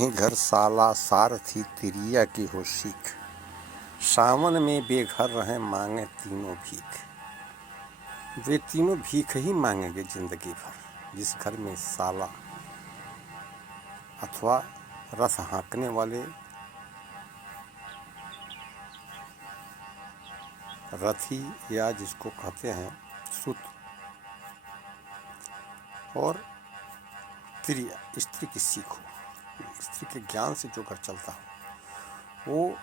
कहीं घर साला सारथी तिरिया की हो सीख। सावन में बेघर रहे मांगे तीनों भीख। वे तीनों भीख ही मांगेंगे जिंदगी भर। जिस घर में साला अथवा रथ हाँकने वाले रथी या जिसको कहते हैं सुत और तिरिया स्त्री की सीख हो, स्त्री के ज्ञान से जो घर चलता हो, वो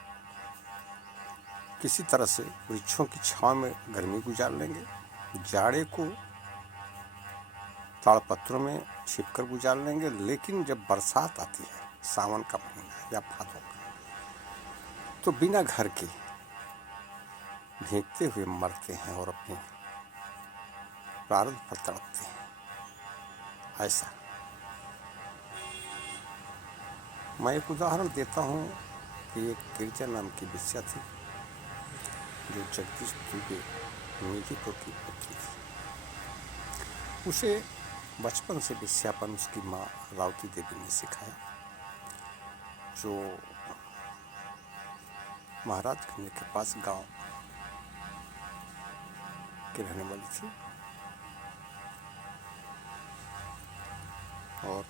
किसी तरह से वृक्षों की छांव में गर्मी गुजार लेंगे, जाड़े को ताड़पत्रों में छिपकर गुजार लेंगे। लेकिन जब बरसात आती है, सावन का महीना या भादों का, तो बिना घर के भीगते हुए मरते हैं और अपने प्रारब्ध पर तड़पते हैं। ऐसा मैं एक उदाहरण देता हूँ कि एक गिरजा नाम की वेश्या थी जो जगदीश दुबे मीठीपुर की पुत्री थी। उसे बचपन से वेश्यापन उसकी माँ रावती देवी ने सिखाया, जो महाराजगंज के पास गांव के रहने वाली थी। और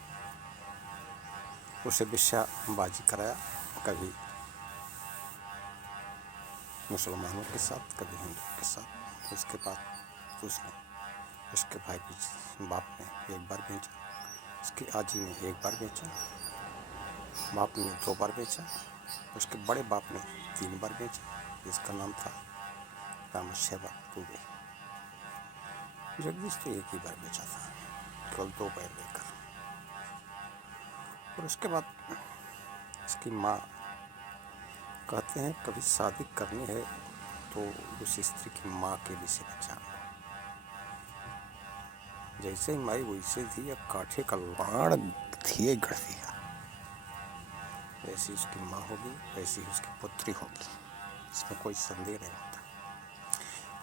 उसे वेश्याबाजी कराया, कभी मुसलमानों के साथ, कभी हिंदुओं के साथ। उसके बाद उसने उसके भाई बाप ने एक बार बेचा, उसके आजी ने एक बार बेचा, बाप ने 2 बार बेचा, उसके बड़े बाप ने 3 बार बेचा, जिसका नाम था रामशेवा दुबे। जगदीश तो एक ही बार बेचा था, केवल 2 बैल लेकर। और उसके बाद उसकी माँ कहते हैं कभी शादी करनी है तो उस स्त्री की माँ के विषय में जान लो। जैसे ही माई वैसे थी, या काठे का लाड़ थिए गढ़ दिया। जैसी उसकी माँ होगी वैसी उसकी पुत्री होगी, इसमें कोई संदेह नहीं होता।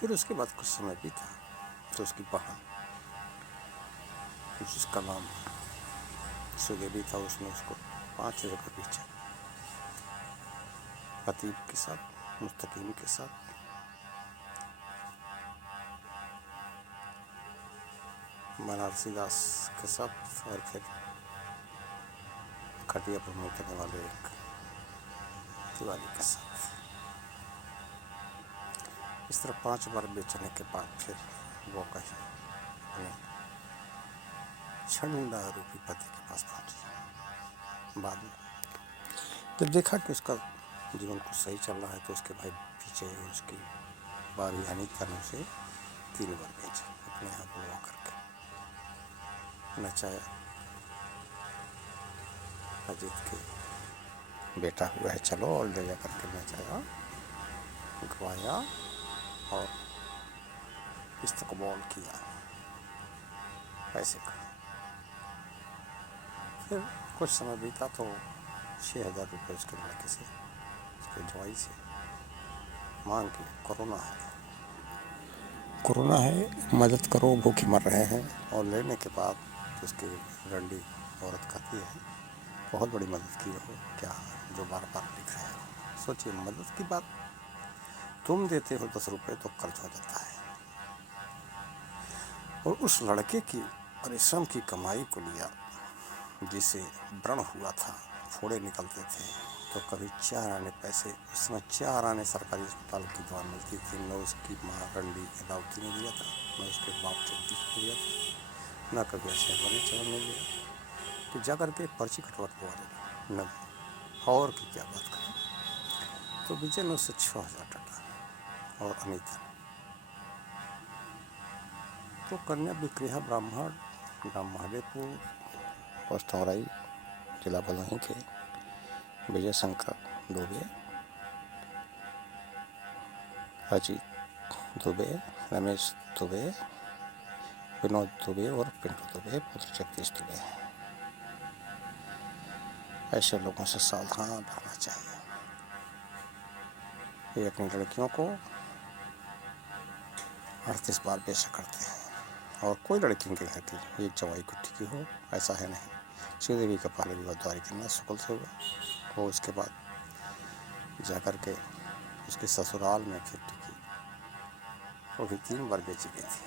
फिर उसके बाद कुछ समय बीता तो उसकी बहन, जिसका नाम सुदेवी था, उसने उसको 5 जगह बेचा, खतीब के साथ, मुस्तकीम के साथ। बनारसी दास के साथ, और फिर खटिया पर मोटने वाले एक तिवारी के साथ। इस तरह 5 बार बेचने के बाद फिर वो कहीं अपने छंदा रूपी पति के पास पहुंची। बाद में जब देखा कि उसका जीवन कुछ सही चल रहा है, तो उसके भाई पीछे उसकी बारी यानी करने से 3 बार बेचा, अपने यहाँ बुलवा करके नचाया। अजीत के बेटा हुआ है, चलो, और ले जा करके नचाया, गवाया और इस्तकबाल किया, ऐसे कर। फिर कुछ समय बीता तो 6,000 रुपये उसके लड़के से, उसके जवाई से मांग के, कोरोना है, मदद करो, भूखे मर रहे हैं। और लेने के बाद उसकी रंडी औरत कहती है बहुत बड़ी मदद की हो क्या, जो बार बार लिख रहे हो। सोचिए, मदद की बात, तुम देते हो 10 रुपये तो खर्च हो जाता है। और उस लड़के की परिश्रम की कमाई को लिया, जिसे व्रण हुआ था, फोड़े निकलते थे, तो कभी 4 आने पैसे, उस समय 4 आने सरकारी अस्पताल की दवा मिलती थी। न उसकी माँ रंडी रावती ने दिया था, न उसके बाप जगदीश ने दिया था, न कभी ऐसे बने चलन ने दिया कि जा करके पर्ची कटवा के दवा देना, न। और की क्या बात करें। तो विजय ने उससे 6,000 डाला। और अनीता तो कन्या विक्रिया ब्राह्मण, ग्राम महादेवपुर, पोस्ट औराई, जिला बलौही के विजय शंकर दुबे, अजीत दुबे, रमेश दुबे, विनोद दुबे और पिंटू दुबे, पुत्र जगदीश दुबे। ऐसे लोगों से सावधान रहना चाहिए। ये अपनी लड़कियों को 38 बार बेचा करते हैं। और कोई लड़की उनके घर की एक जवाई कुट्टी की हो, ऐसा है नहीं। श्रीदेवी का पहले विवाह द्वारिकानाथ शुक्ल से हुआ। वो उसके बाद जा कर के उसके ससुराल में फिर टिकी, वो भी 3 बार बेची गई थी।